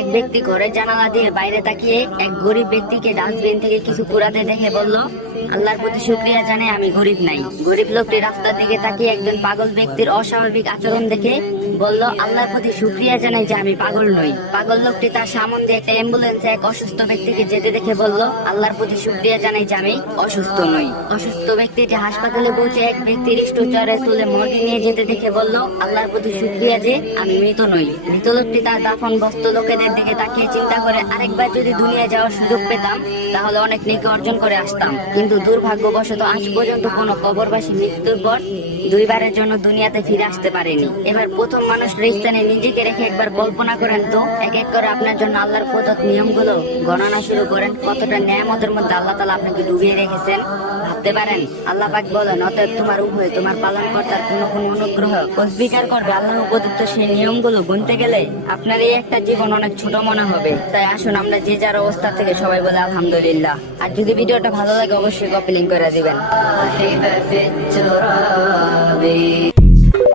এক ব্যক্তি ঘরের জানালা দিয়ে বাইরে তাকিয়ে এক গরিব ব্যক্তিকে ডাস্টবিন থেকে কিছু কুড়াতে দেখে বলল, আল্লাহর প্রতি শুকরিয়া জানাই আমি গরিব নাই। গরিব লোকটি রাস্তার দিকে তাকিয়ে একজন পাগল ব্যক্তির অস্বাভাবিক আচরণ দেখে বলল, আল্লাহর প্রতি শুকরিয়া জানাই যে আমি পাগল নই। পাগল লোকটি তার সামনে দিয়ে একটা অ্যাম্বুলেন্সে এক অসুস্থ ব্যক্তিকে যেতে দেখে বলল, আল্লাহর প্রতি শুকরিয়া জানাই যে আমি অসুস্থ নই। অসুস্থ ব্যক্তিটি হাসপাতালে পৌঁছে এক ব্যক্তির স্ট্রেচারে তুলে মর্গে নিয়ে যেতে দেখে বলল, আল্লাহর প্রতি শুকরিয়া যে আমি মৃত নই। মৃত লোকটি তার দাফন বস্ত লোকেদের দিকে তাকিয়ে চিন্তা করে, আরেকবার যদি দুনিয়া যাওয়ার সুযোগ পেতাম তাহলে অনেক নেকি অর্জন করে আসতাম, কিন্তু দুর্ভাগ্যবশত আজ পর্যন্ত কোনো কবরবাসী মৃত্যুর পর দুইবারের জন্য দুনিয়াতে ফিরে আসতে পারেনি। এবার প্রথম মানুষের স্থানে নিজেকে রেখে একবার কল্পনা করেন তো, এক এক করে আপনার জন্য আল্লাহর প্রদত্ত নিয়মগুলো গণনা শুরু করেন। কতটা নিয়ামতের মধ্যে আল্লাহ তাআলা আপনাকে ডুবিয়ে রেখেছেন ভাবতে পারেন। আল্লাহ পাক বলেন, অতএব তোমার উভয় তোমার পালনকর্তার কোনো অনুগ্রহ অস্বীকার করবে আল্লাহর প্রদত্ত সেই নিয়মগুলো গুনতে গেলে আপনার এই একটা জীবন অনেক ছোট মনে হবে। তাই আসুন আমরা যে যার অবস্থা থেকে সবাই বলে আলহামদুলিল্লাহ। আর যদি ভিডিওটা ভালো লাগে অবশ্যই কপি লিংক করে দিবেন।